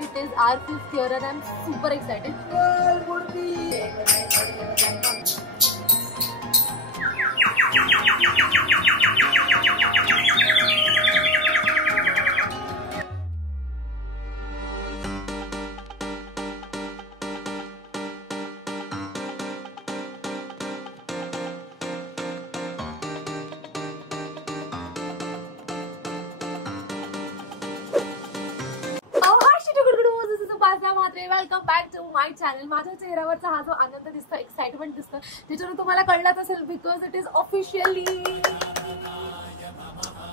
It is our 5th year and I'm super excited. Welcome back to my channel. माझ्या चेहऱ्यावरचा हा जो आनंद दिसतो, एक्साइटमेंट दिसतं, त्याच्यावर तुम्हाला कळलंच असेल बिकॉज इट इज ऑफिशियली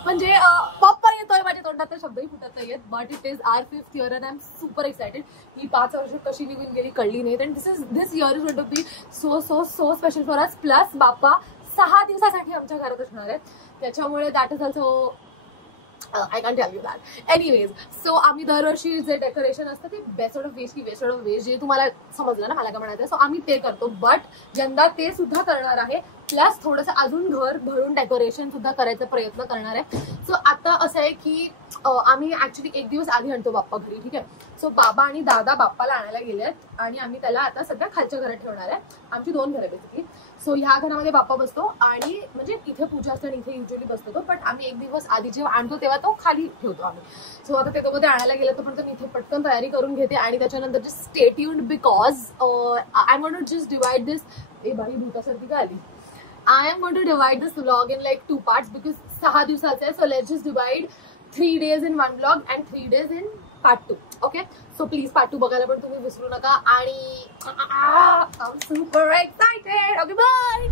म्हणजे पप्पा येतोय माझ्या तोंडात, तर शब्दही फुटत नाहीयेत. But it is our 5th year and I am super excited. ही 5 वर्ष कशी निघून गेली कळली नाही. And this year is going to be so special for us. Plus Bappa 6 दिवसासाठी आमच्या घरात असणार आहेत, त्याच्यामुळे that is also I can't tell you that. Anyways, so आम्ही दरवर्षी जे डेकोरेशन असतं ते बेस्ट ऑफ वेस्ट की वेस्ट ऑफ वेस्ट, जे तुम्हाला समजलं ना मला काय म्हणायचं, सो आम्ही ते करतो. बट यंदा ते सुद्धा करणार आहे. प्लस थोडंसं अजून घर भरून डेकोरेशन सुद्धा करायचा प्रयत्न करणार आहे. सो आता असं आहे की आम्ही ऍक्च्युली 1 दिवस आधी आणतो बाप्पा घरी, ठीक आहे. सो बाबा आणि दादा बाप्पाला आणायला गेलेत आणि आम्ही त्याला आता सध्या खालच्या घरात ठेवणार आहे. आमची 2 घरं बेसिकली. सो ह्या घरामध्ये बाप्पा बसतो आणि म्हणजे इथे पूजा असते आणि इथे युजली बसतो तो. पण आम्ही 1 दिवस आधी जेव्हा आणतो तेव्हा तो खाली ठेवतो आम्ही. सो आता ते दोघं आणायला गेलं तर पण मी इथे पटकन तयारी करून घेते आणि त्याच्यानंतर just stay tuned because I am going to just divide this. ए बाई भूतासारखी का आली. I am going to divide this vlog in like 2 parts because 6 दिवसाचे आहे. So let's just divide 3 days in one vlog and 3 days in part 2. Okay? So please part 2 बघायला पण तुम्ही विसरू नका. आणि I'm super excited. Okay, bye.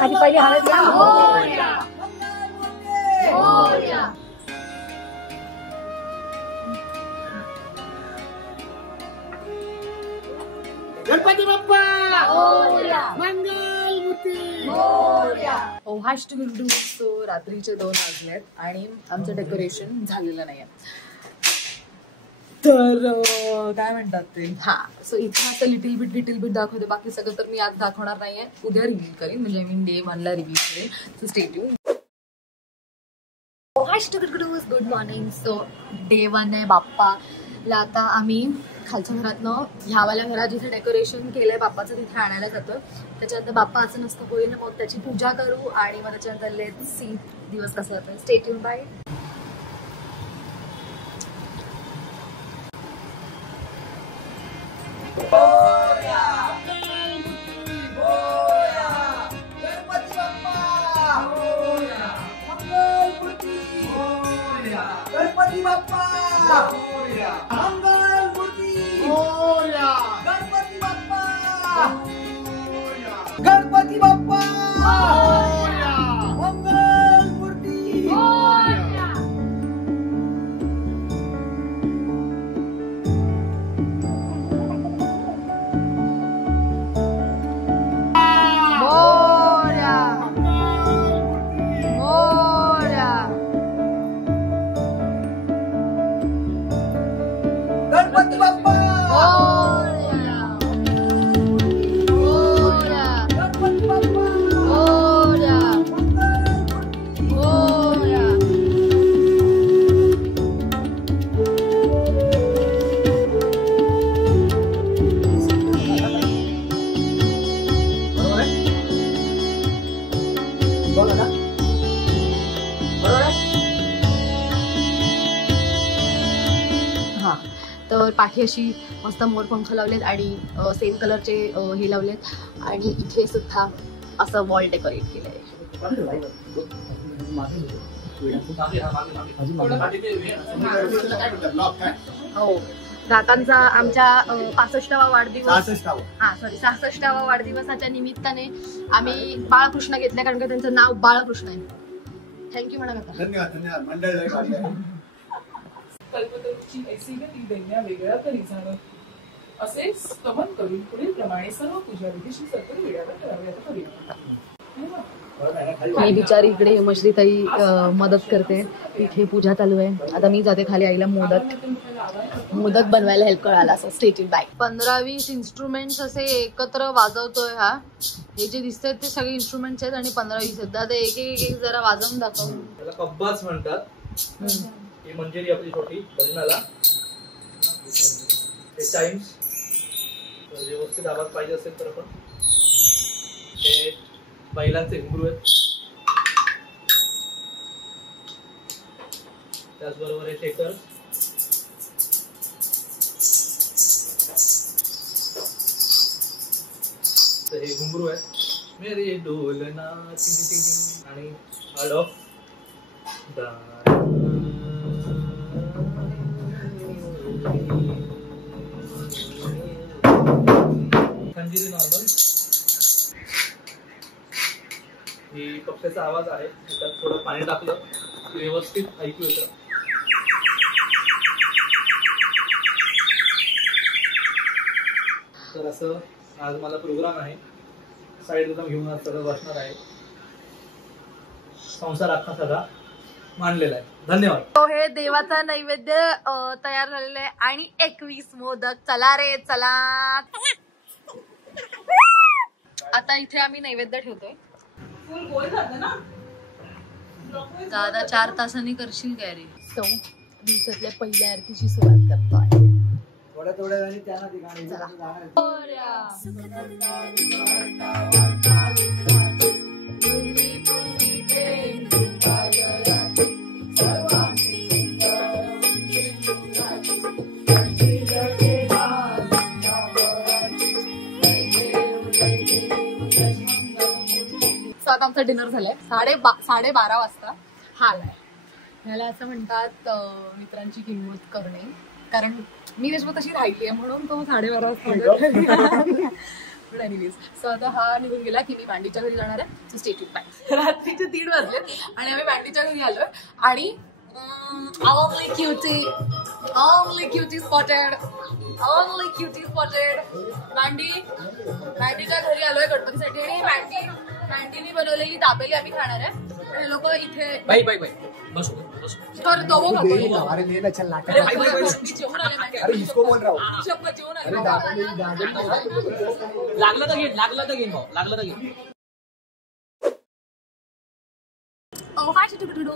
आधी पहिले हळद घ्या. गणपती बाप्पा मंगलमूर्ती. सो रात्रीचे 2 वाजलेत आणि आमचं डेकोरेशन झालेलं नाहीये. तर काय म्हणतात ते, सो इथे आता लिटिल बिट दाखवते. बाकी सगळं तर मी आज दाखवणार नाहीये, उद्या रिव्हील करीन. म्हणजे मी डे 1ला रिव्हील करेन. So stay tuned. Good morning. So day 1 आहे. बाप्पाला आता आम्ही खालच्या घरातनं ह्यावाल्या घरात जिथे डेकोरेशन केलंय बाप्पाचं तिथे आणायला जातो. त्याच्यानंतर बाप्पा असं नसतं होईल, मग त्याची पूजा करू आणि मग त्याच्यानंतर लेट्स सी दिवस कसा जातो. Stay tuned. Bye. Ganpati Bappa Mangalmurti. Ganpati Bappa Ganpati Bappa Mangalmurti. Ganpati Bappa Ganpati Bappa तर पाठी अशी मस्त मोरपंख लावलेत आणि सेम कलरचे हे लावलेत आणि इथे सुद्धा असं वॉल डेकोरेट केलंय. हो, काकांचा आमच्या 65वा वाढदिवस, 66वा वाढदिवसाच्या निमित्ताने आम्ही बाळकृष्ण घेतले, कारण का त्यांचं नाव बाळकृष्ण आहे. थँक्यू म्हणा काका. धन्यवाद. मंडळ कल्पतरूची ऐसी गती दैन्या वेगळा करी जाणं असे स्तमन करून पुढील प्रमाणे सर्व पूजा विधीशी सत्तर वेळावर कराव्यात. मी बिचारी इकडे मश्रीताई मदत करते. इथे पूजा चालू आहे. आता मी जाते खाली आईला मोदक बनवायला हेल्प करायला. असं स्टेटेड बाय 15-20 इन्स्ट्रुमेंट्स असे एकत्र वाजवतोय. हा हे जे दिसतात ते सगळे इन्स्ट्रुमेंट्स आहेत आणि 15-20 आहेत. आता एक एक जरा वाजवून दाखव. त्याला कब्बाच म्हणतात. ही मंजिरी आपली छोटी भजनाला हे टाइम्स व्यवस्थित आवाज पाहिजे असेल तर आपण हे बैलांचे घुंगरू आहेत. त्याचबरोबर हे शेकर, तर हे घुंगरू आहेत. मेरे डोलना आणि हार्ड ऑफ खंजिरी नॉर्मल. ही पक्षाचा आवाज आहे. त्यात थोडं पाणी टाकलं की व्यवस्थित ऐकू येतं. तर असं आज मला प्रोग्राम आहे. साईड एकदम घेऊन आज सगळं बसणार आहे. संसार अख्खा सगळा मांडलेला आहे. धन्यवाद. तो हे देवाचा नैवेद्य तयार झालेला आहे आणि 21 मोदक. चला रे चला. आता इथे आम्ही नैवेद्य ठेवतोय. दादा 4 तासांनी करशील काय रे. सो दिवसातल्या पहिल्या आरतीची सुरुवात करतोय. थोड्या वेळाने त्यांना ठिकाणी आता आमचा डिनर झालाय. 12:30 वाजता. हा आलाय. ह्याला असं म्हणतात मित्रांची किंमत करणे. कारण मी त्याच्यात तशी राहिली आहे म्हणून तो 12:30 वाजता. पण एनिवेज सो आता हा निघून गेला की मी बँडीच्या घरी जाणार आहे. So stay tuned bye. रात्रीचे 3 वाजले आणि आम्ही बँडीच्या घरी आलोय आणि only cutie spotted. बँडीच्या घरी आलोय गणपतीसाठी आणि बँडीने बनवलेली दाबेली आम्ही खाणार आहे. लोक इथे तर दोघं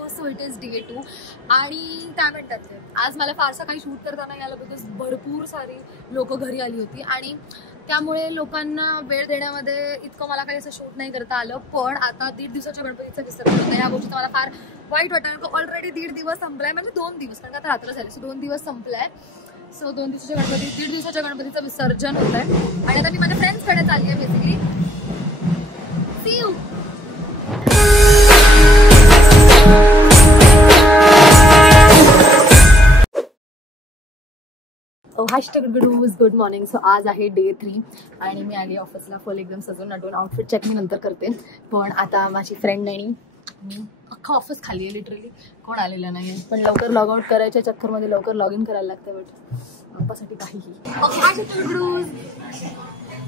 सो इट इज डे 2 आणि काय म्हणतात ते आज मला फारसं काही शूट करता नाही आलं बिकॉज भरपूर सारी लोक घरी आली होती आणि त्यामुळे लोकांना वेळ देण्यामध्ये इतकं मला काही असं शूट नाही करता आलं. पण आता 1.5 दिवसाच्या गणपतीचं विसर्जन होतं. या गोष्टीचं मला फार वाईट वाटतं. ऑलरेडी 1.5 दिवस संपलाय म्हणजे 2 दिवस कारण आता रात्र झाली. सो 2 दिवस संपलाय. सो 2 दिवसाच्या गणपती 1.5 दिवसाच्या गणपतीचं विसर्जन होत आहे आणि आता मी माझ्या फ्रेंड्सकडे चालली आहे basically. See you. Good morning. So आज आहे डे 3 आणि मी आली ऑफिसला फुल एकदम सजून नटून. आउटफिट चेक मी नंतर करते. पण आता माझी फ्रेंड आणि मी अख्खा ऑफिस खाली आहे लिटरली. कोण आलेलं नाही पण लवकर लॉग आउट करायच्या चक्करमध्ये लवकर लॉग इन करायला लागतं. बट आमच्यासाठी काहीही.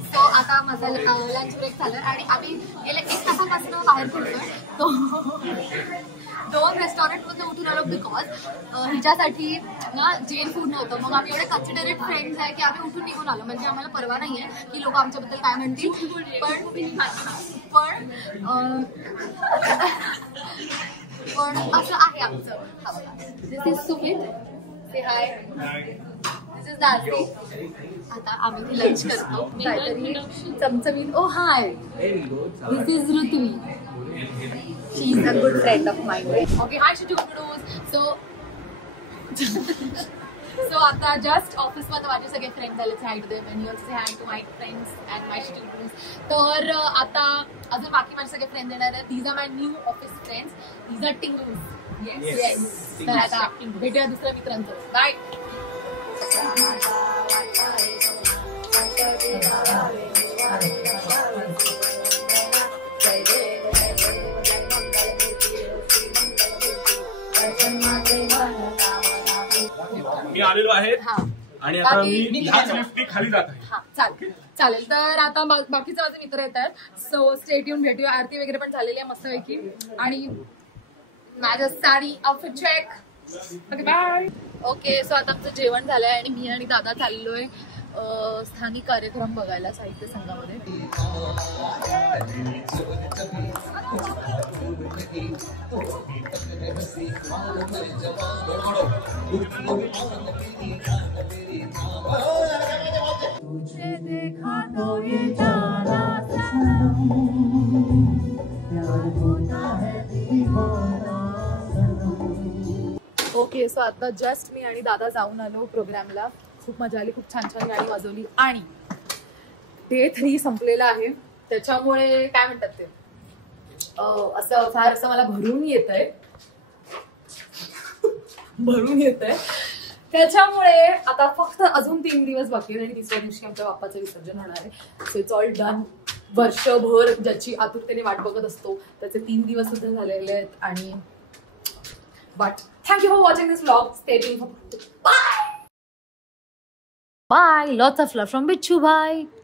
सो आता माझा लंच ब्रेक झाला आणि आम्ही गेल्या 1 तासापासून बाहेर पडतोय. तो 2 रेस्टॉरंटमध्ये उठून आलो बिकॉज हिच्यासाठी ना जेन फूड नव्हतं. मग आम्ही एवढे कन्सिडरेट फ्रेंड्स आहे की आम्ही उठून निघून आलो. म्हणजे आम्हाला परवा नाही आहे की लोक आमच्याबद्दल काय म्हणतील. पण असं आहे आमचं. This is Sumit. Say hi. This is Dasi. आता आम्ही लंच करतो काहीतरी चमचमीत. Oh hi. This is Rutvi. She is a good friend of mine. Okay, hi Shitukudos. So आता just office मध्ये माझे सगळे फ्रेंड्स आले. Hi to them and you also say hi to my friends and my Shitukudos. तर आता अजून बाकी माझे सगळे फ्रेंड्स येणार आहेत. These are my new office friends. These are Tingus. Yes. तर आता भेटूया दुसऱ्या मित्रांचं. बाय. मी आलेलो आहे आणि आता मी ह्याच लिफ्टनी खाली जात आहे. चालेल. तर आता बाकीचे माझे मित्र येत आहेत, सो स्टेट येऊन भेटूया. आरती वगैरे पण झालेली आहे मस्तपैकी, आणि माझं sari outfit check. Okay bye. Okay, so आता आमचं जेवण झालंय आणि मी आणि दादा चाललोय स्थानिक कार्यक्रम बघायला साहित्य संघामध्ये. ओके, सो आता जस्ट मी आणि दादा जाऊन आलो प्रोग्रामला. खूप मजा आली, खूप छान छान गाणी वाजवली, आणि डे 3 संपलेला आहे. त्याच्यामुळे काय म्हणतात ते, असं फार असं मला भरून येतंय. त्याच्यामुळे आता फक्त अजून 3 दिवस बाकी आहेत आणि 3ऱ्या दिवशी आमच्या बाप्पाचं विसर्जन होणार आहे. So it's all done. वर्षभर ज्याची आतुरतेने वाट बघत असतो त्याचे 3 दिवस सुद्धा झालेले आहेत. आणि but thank you for watching this vlog. Stay tuned. Bye. Bye. Lots of love from Bichu. Bye.